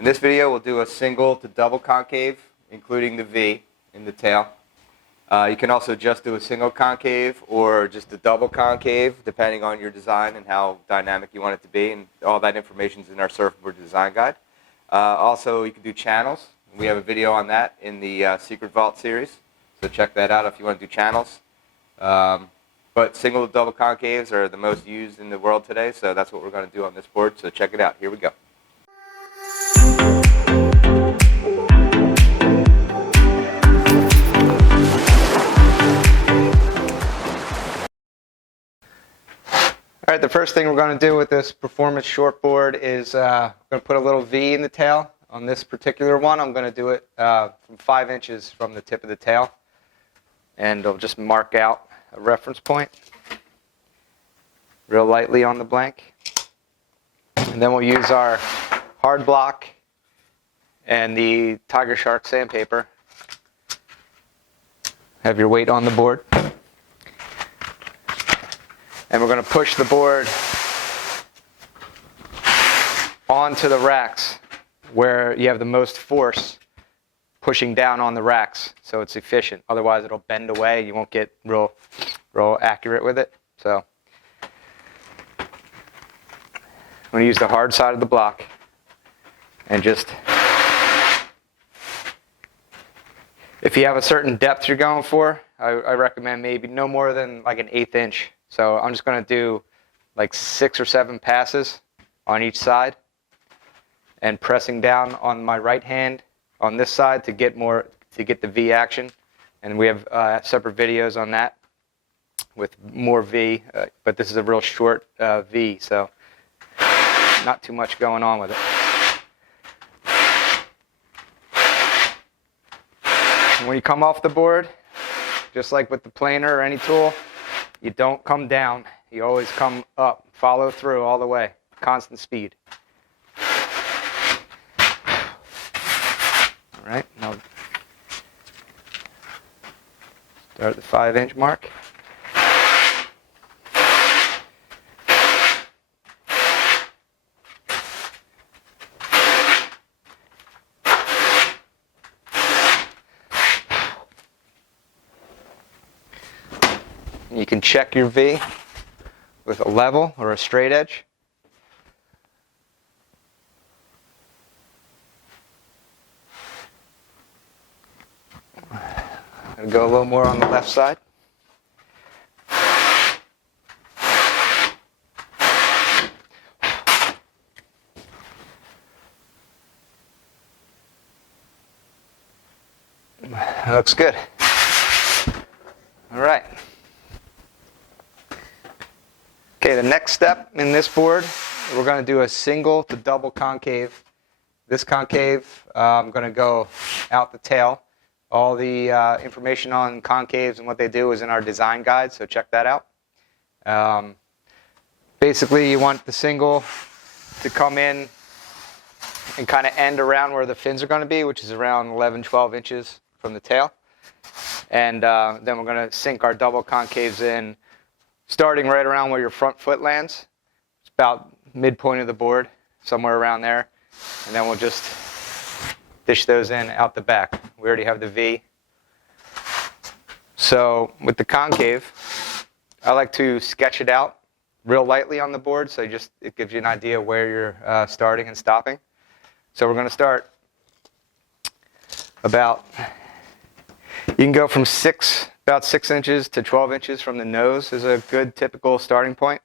In this video, we'll do a single to double concave, including the V in the tail. You can also just do a single concave or just a double concave, depending on your design and how dynamic you want it to be. And all that information is in our Surfboard Design Guide. Also, you can do channels. We have a video on that in the Secret Vault series. So check that out if you want to do channels. But single to double concaves are the most used in the world today, so that's what we're going to do on this board. So check it out. Here we go. All right, the first thing we're going to do with this performance shortboard is I'm going to put a little V in the tail. On this particular one, I'm going to do it from 5 inches from the tip of the tail. And I'll just mark out a reference point real lightly on the blank. And then we'll use our hard block and the Tiger Shark sandpaper. Have your weight on the board. And we're going to push the board onto the racks where you have the most force pushing down on the racks, so it's efficient. Otherwise, it'll bend away. You won't get real accurate with it. So I'm going to use the hard side of the block and just, if you have a certain depth you're going for, I recommend maybe no more than like an 1/8 inch. So I'm just going to do like 6 or 7 passes on each side and pressing down on my right hand on this side to get the V action. And we have separate videos on that with more V, but this is a real short V, so not too much going on with it. And when you come off the board, just like with the planer or any tool, you don't come down. You always come up, follow through all the way, constant speed. All right, now start at the 5-inch mark. You can check your V with a level or a straight edge. I'm going to go a little more on the left side. That looks good. All right. Okay, the next step in this board, we're going to do a single to double concave. This concave, I'm going to go out the tail. All the information on concaves and what they do is in our design guide, so check that out. Basically, you want the single to come in and kind of end around where the fins are going to be, which is around 11, 12 inches from the tail. And then we're going to sink our double concaves in, starting right around where your front foot lands. It's about midpoint of the board, somewhere around there. And then we'll just dish those in out the back. We already have the V. So with the concave, I like to sketch it out real lightly on the board, so it gives you an idea where you're starting and stopping. So we're going to start about, you can go from about 6 inches to 12 inches from the nose is a good typical starting point.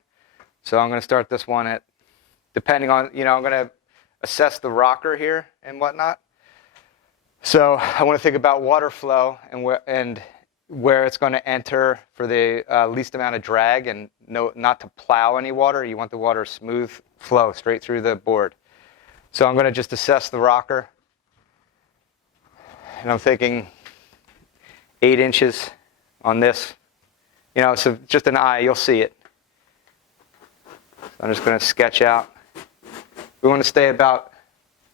So I'm going to start this one at, depending on, I'm going to assess the rocker here and whatnot. So I want to think about water flow and where it's going to enter for the least amount of drag and not to plow any water. You want the water smooth flow straight through the board. So I'm going to just assess the rocker. And I'm thinking 8 inches on this. So just an eye, you'll see it. So I'm just going to sketch out. We want to stay about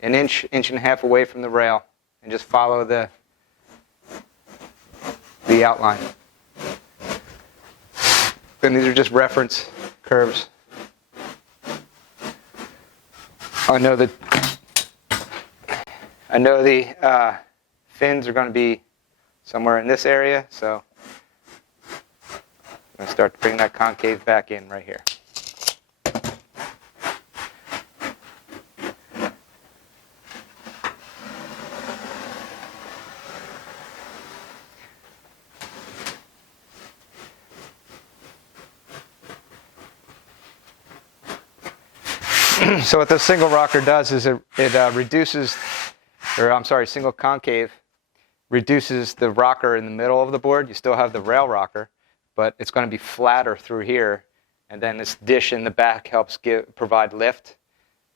an inch, inch and a half away from the rail and just follow the outline. And these are just reference curves. I know that I know the fins are going to be somewhere in this area, so I'm going to start to bring that concave back in right here. So what the single rocker does is it reduces, or I'm sorry, single concave reduces the rocker in the middle of the board. You still have the rail rocker, but it's going to be flatter through here. And then this dish in the back helps provide lift.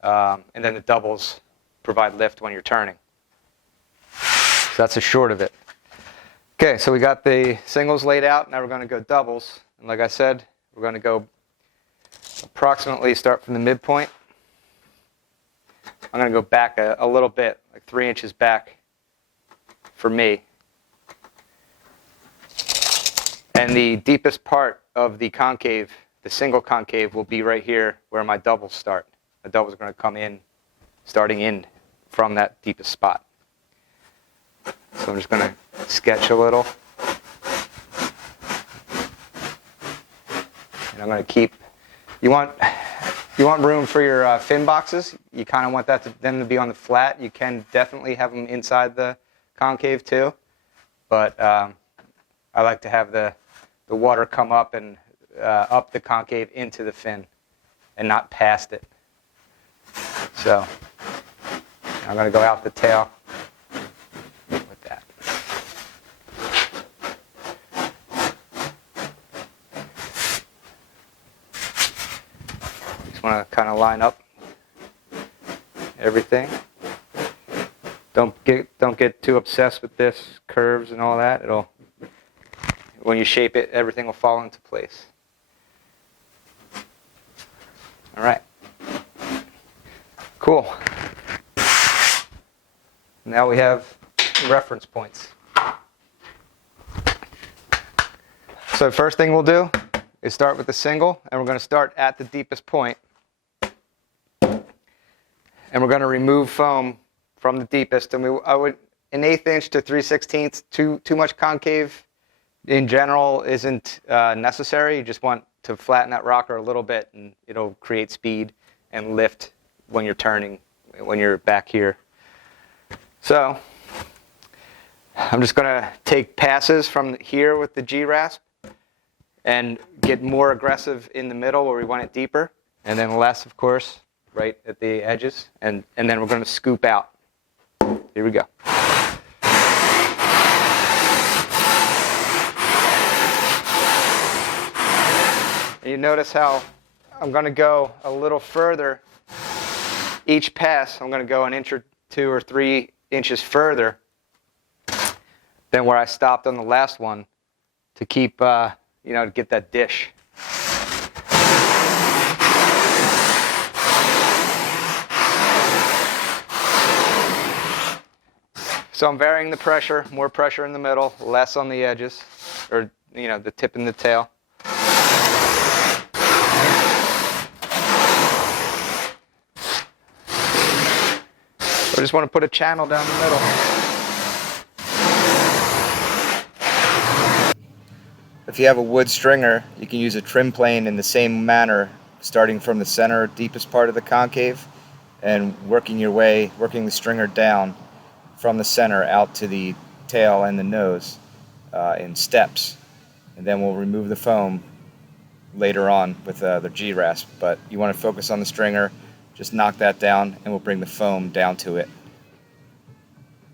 And then the doubles provide lift when you're turning. So that's the short of it. Okay, so we got the singles laid out. Now we're going to go doubles. And like I said, we're going to go approximately start from the midpoint. I'm going to go back a little bit, like 3 inches back for me. And the deepest part of the concave, the single concave, will be right here where my doubles start. The doubles are going to come in, starting in from that deepest spot. So I'm just going to sketch a little. And I'm going to keep, you want room for your fin boxes. You kind of want them to be on the flat. You can definitely have them inside the concave too. But I like to have the water come up and up the concave into the fin and not past it. So I'm going to go out the tail with that. Just want to kind of line up everything. Don't get too obsessed with this curves and all that. When you shape it, everything will fall into place. All right. Cool. Now we have reference points. So the first thing we'll do is start with the single, and we're going to start at the deepest point. And we're going to remove foam from the deepest. And I would, an 1/8 inch to 3/16, too much concave in general isn't necessary. You just want to flatten that rocker a little bit, and it'll create speed and lift when you're turning, when you're back here. So I'm just going to take passes from here with the G-rasp and get more aggressive in the middle where we want it deeper, and then less, of course, right at the edges. And then we're going to scoop out. Here we go. And you notice how I'm going to go a little further. Each pass, I'm going to go an inch or 2 or 3 inches further than where I stopped on the last one to keep, to get that dish. So I'm varying the pressure, more pressure in the middle, less on the edges, or, the tip and the tail. I just want to put a channel down the middle. If you have a wood stringer, you can use a trim plane in the same manner, starting from the center, deepest part of the concave, and working the stringer down from the center out to the tail and the nose in steps. And then we'll remove the foam later on with the G-rasp. But you want to focus on the stringer, just knock that down, and we'll bring the foam down to it.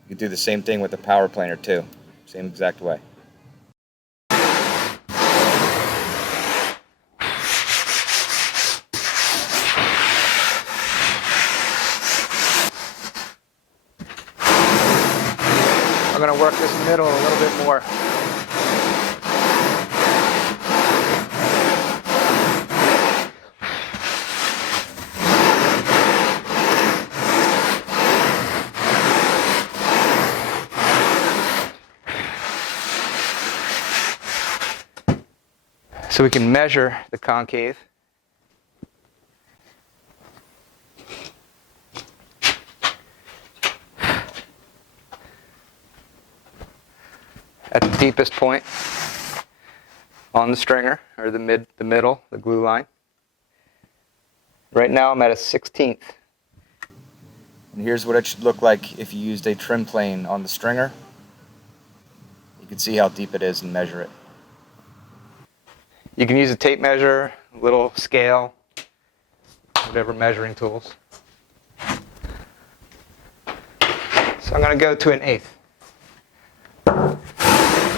You can do the same thing with the power planer too, same exact way. I'm going to work this middle a little bit more. So we can measure the concave. at the deepest point on the stringer, or the middle, the glue line. Right now I'm at a 1/16. And here's what it should look like if you used a trim plane on the stringer. You can see how deep it is and measure it. You can use a tape measure, a little scale, whatever measuring tools. So I'm going to go to 1/8.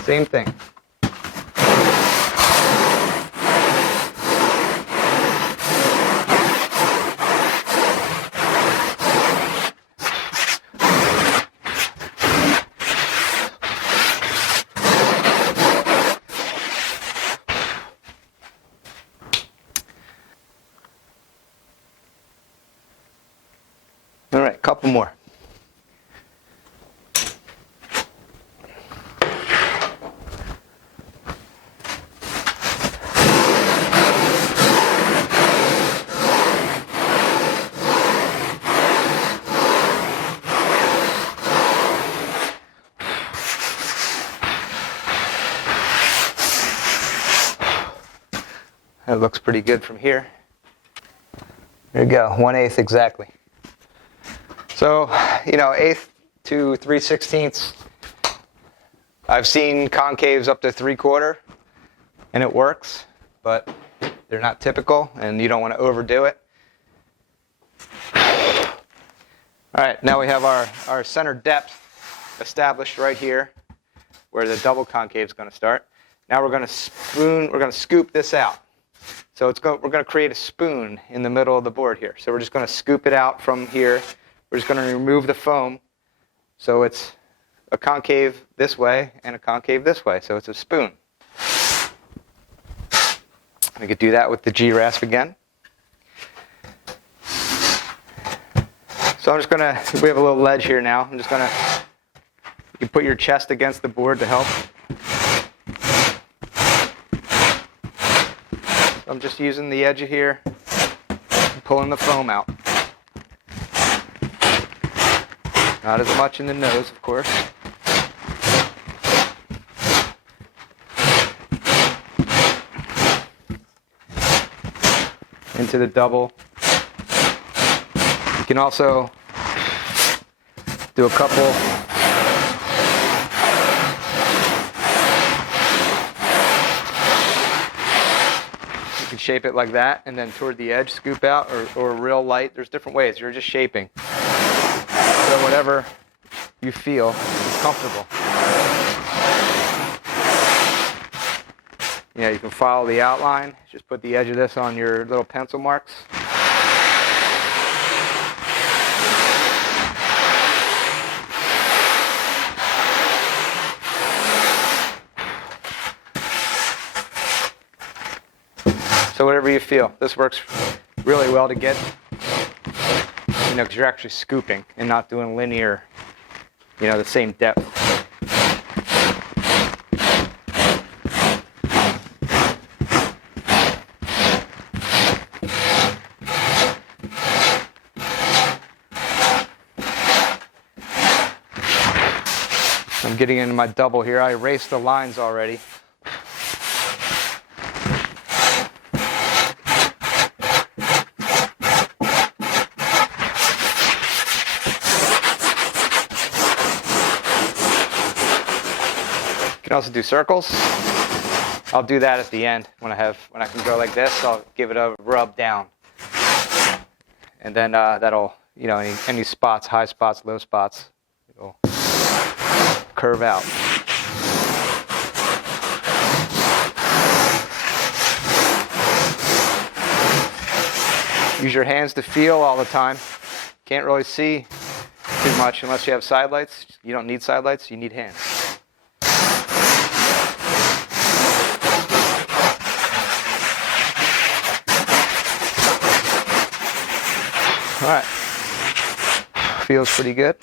Same thing. All right, couple more. That looks pretty good from here. There you go, 1/8 exactly. So, 1/8 to 3/16. I've seen concaves up to 3/4, and it works, but they're not typical, and you don't want to overdo it. All right, now we have our center depth established right here, where the double concave is going to start. Now we're going to scoop this out. So we're going to create a spoon in the middle of the board here. So we're just going to scoop it out from here. We're just going to remove the foam. So it's a concave this way and a concave this way. So it's a spoon. We could do that with the G-rasp again. So I'm just going to, we have a little ledge here now. I'm just going to, you can put your chest against the board to help. I'm just using the edge of here, and pulling the foam out. Not as much in the nose, of course. Into the double. You can also do a couple. Shape it like that, and then toward the edge scoop out, or real light. There's different ways. You're just shaping. So whatever you feel is comfortable. You can follow the outline. Just put the edge of this on your little pencil marks. So whatever you feel. This works really well to get, because you're actually scooping and not doing linear, the same depth. I'm getting into my double here. I erased the lines already. You can also do circles. I'll do that at the end when I can go like this. I'll give it a rub down, and then that'll any spots, high spots, low spots, it'll curve out. Use your hands to feel all the time. Can't really see too much unless you have side lights. You don't need side lights. You need hands. All right, feels pretty good.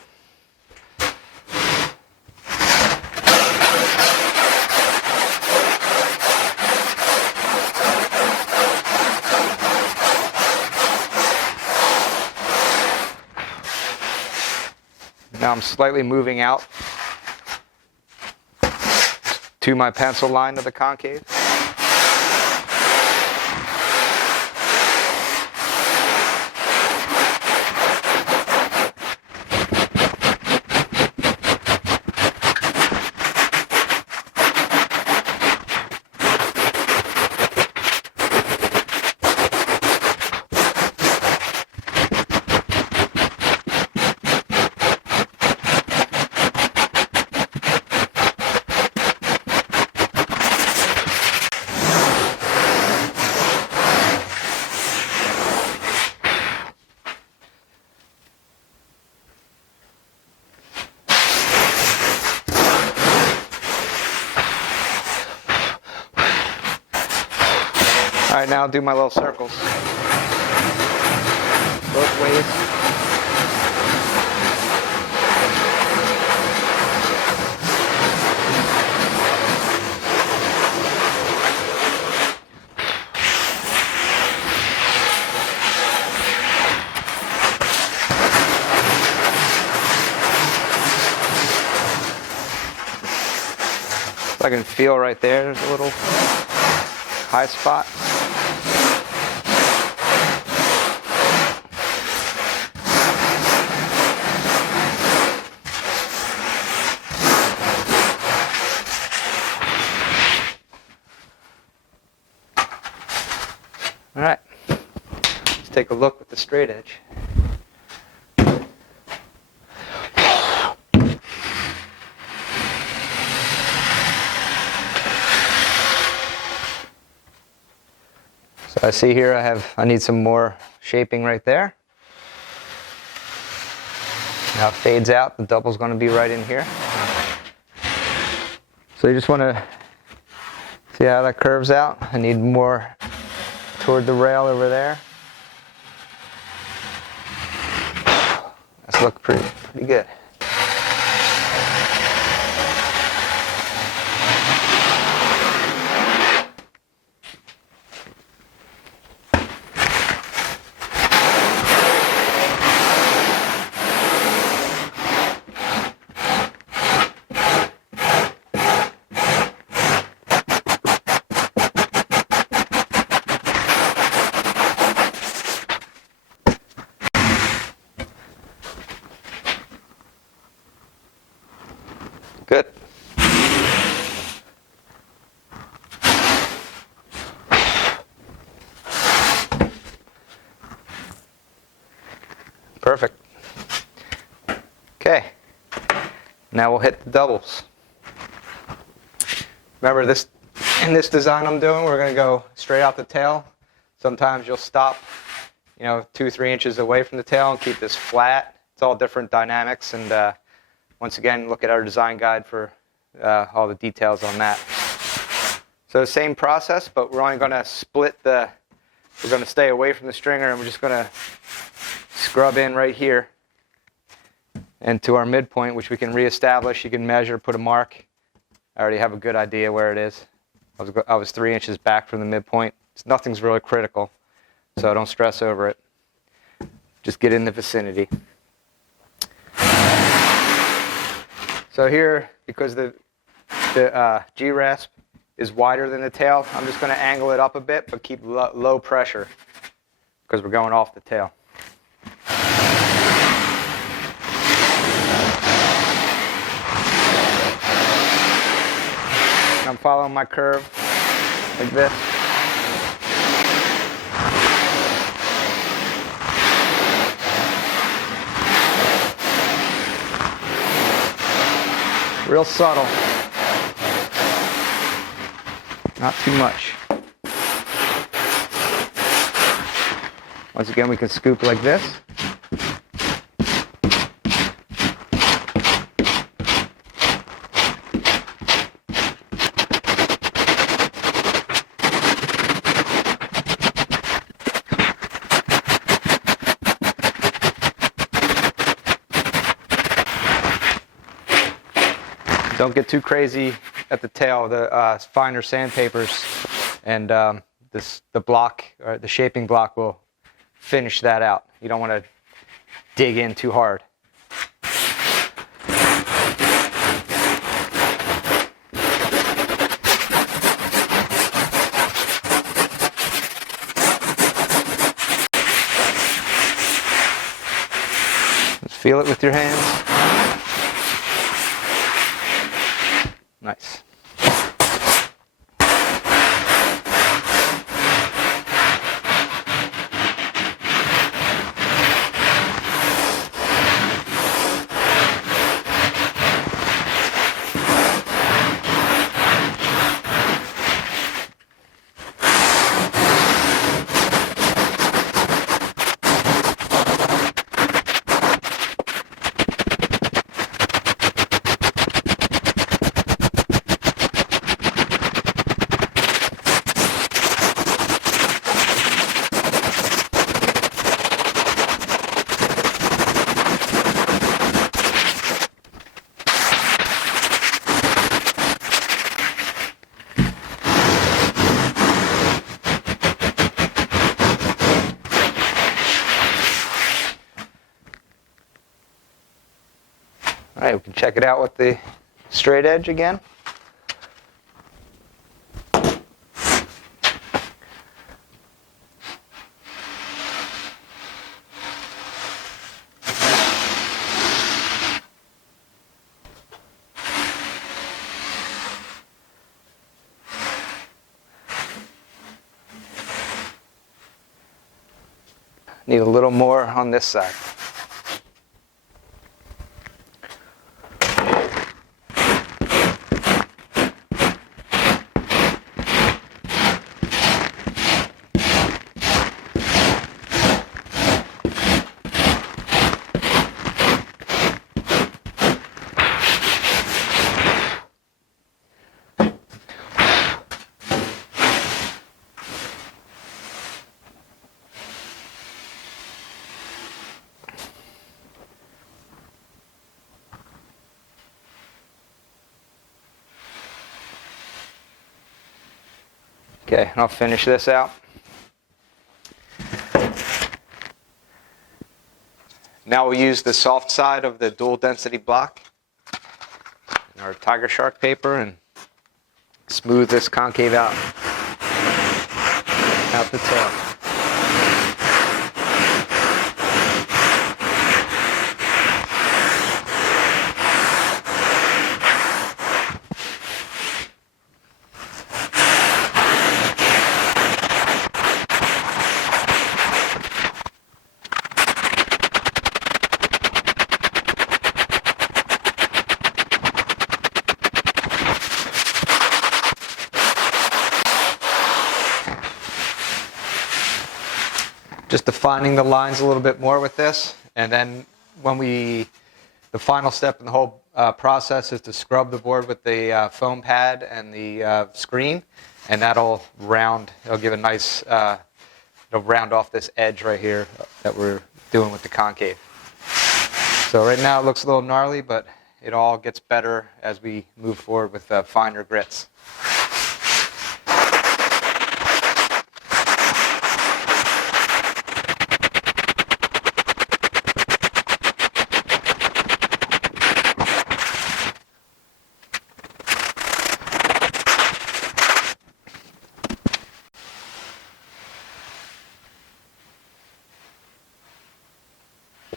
Now I'm slightly moving out to my pencil line of the concave. All right, now I'll do my little circles. Both ways. I can feel right there, there's a little high spot. All right, let's take a look with the straight edge. So I see here I need some more shaping right there. Now it fades out, the double's going to be right in here. So you just want to see how that curves out. I need more toward the rail over there. That's looking pretty good. Good. Perfect. Okay. Now we'll hit the doubles. Remember this, in this design I'm doing, we're going to go straight out the tail. Sometimes you'll stop, 2-3 inches away from the tail and keep this flat. It's all different dynamics, and once again, look at our design guide for all the details on that. So same process, but we're only going to we're going to stay away from the stringer, and we're just going to scrub in right here and to our midpoint, which we can reestablish. You can measure, put a mark. I already have a good idea where it is. I was 3 inches back from the midpoint. Nothing's really critical, so don't stress over it. Just get in the vicinity. So here, because the G-rasp is wider than the tail, I'm just going to angle it up a bit, but keep low pressure because we're going off the tail. I'm following my curve like this. Real subtle. Not too much. Once again, we can scoop like this. Don't get too crazy at the tail. The finer sandpapers and the block, or the shaping block, will finish that out. You don't want to dig in too hard. feel it with your hands. Nice. All right, we can check it out with the straight edge again. Need a little more on this side. Okay, and I'll finish this out. Now we'll use the soft side of the dual density block in our tiger shark paper and smooth this concave out the tail. Just defining the lines a little bit more with this, and then the final step in the whole process is to scrub the board with the foam pad and the screen, and it'll give a nice, it'll round off this edge right here that we're doing with the concave. So right now it looks a little gnarly, but it all gets better as we move forward with finer grits.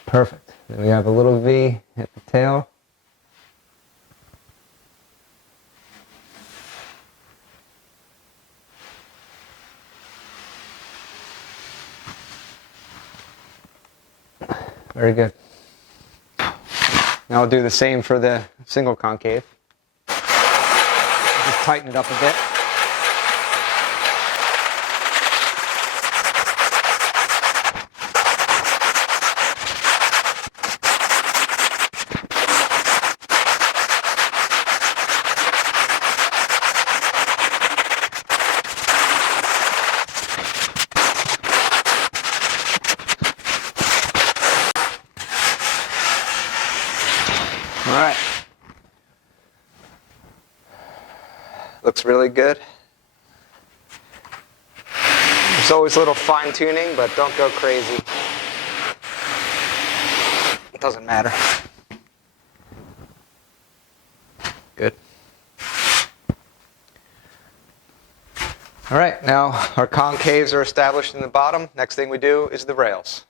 Perfect. Then we have a little V at the tail. Very good. Now I'll do the same for the single concave. Just tighten it up a bit. All right. Looks really good. There's always a little fine tuning, but don't go crazy. It doesn't matter. Good. All right, now our concaves are established in the bottom. Next thing we do is the rails.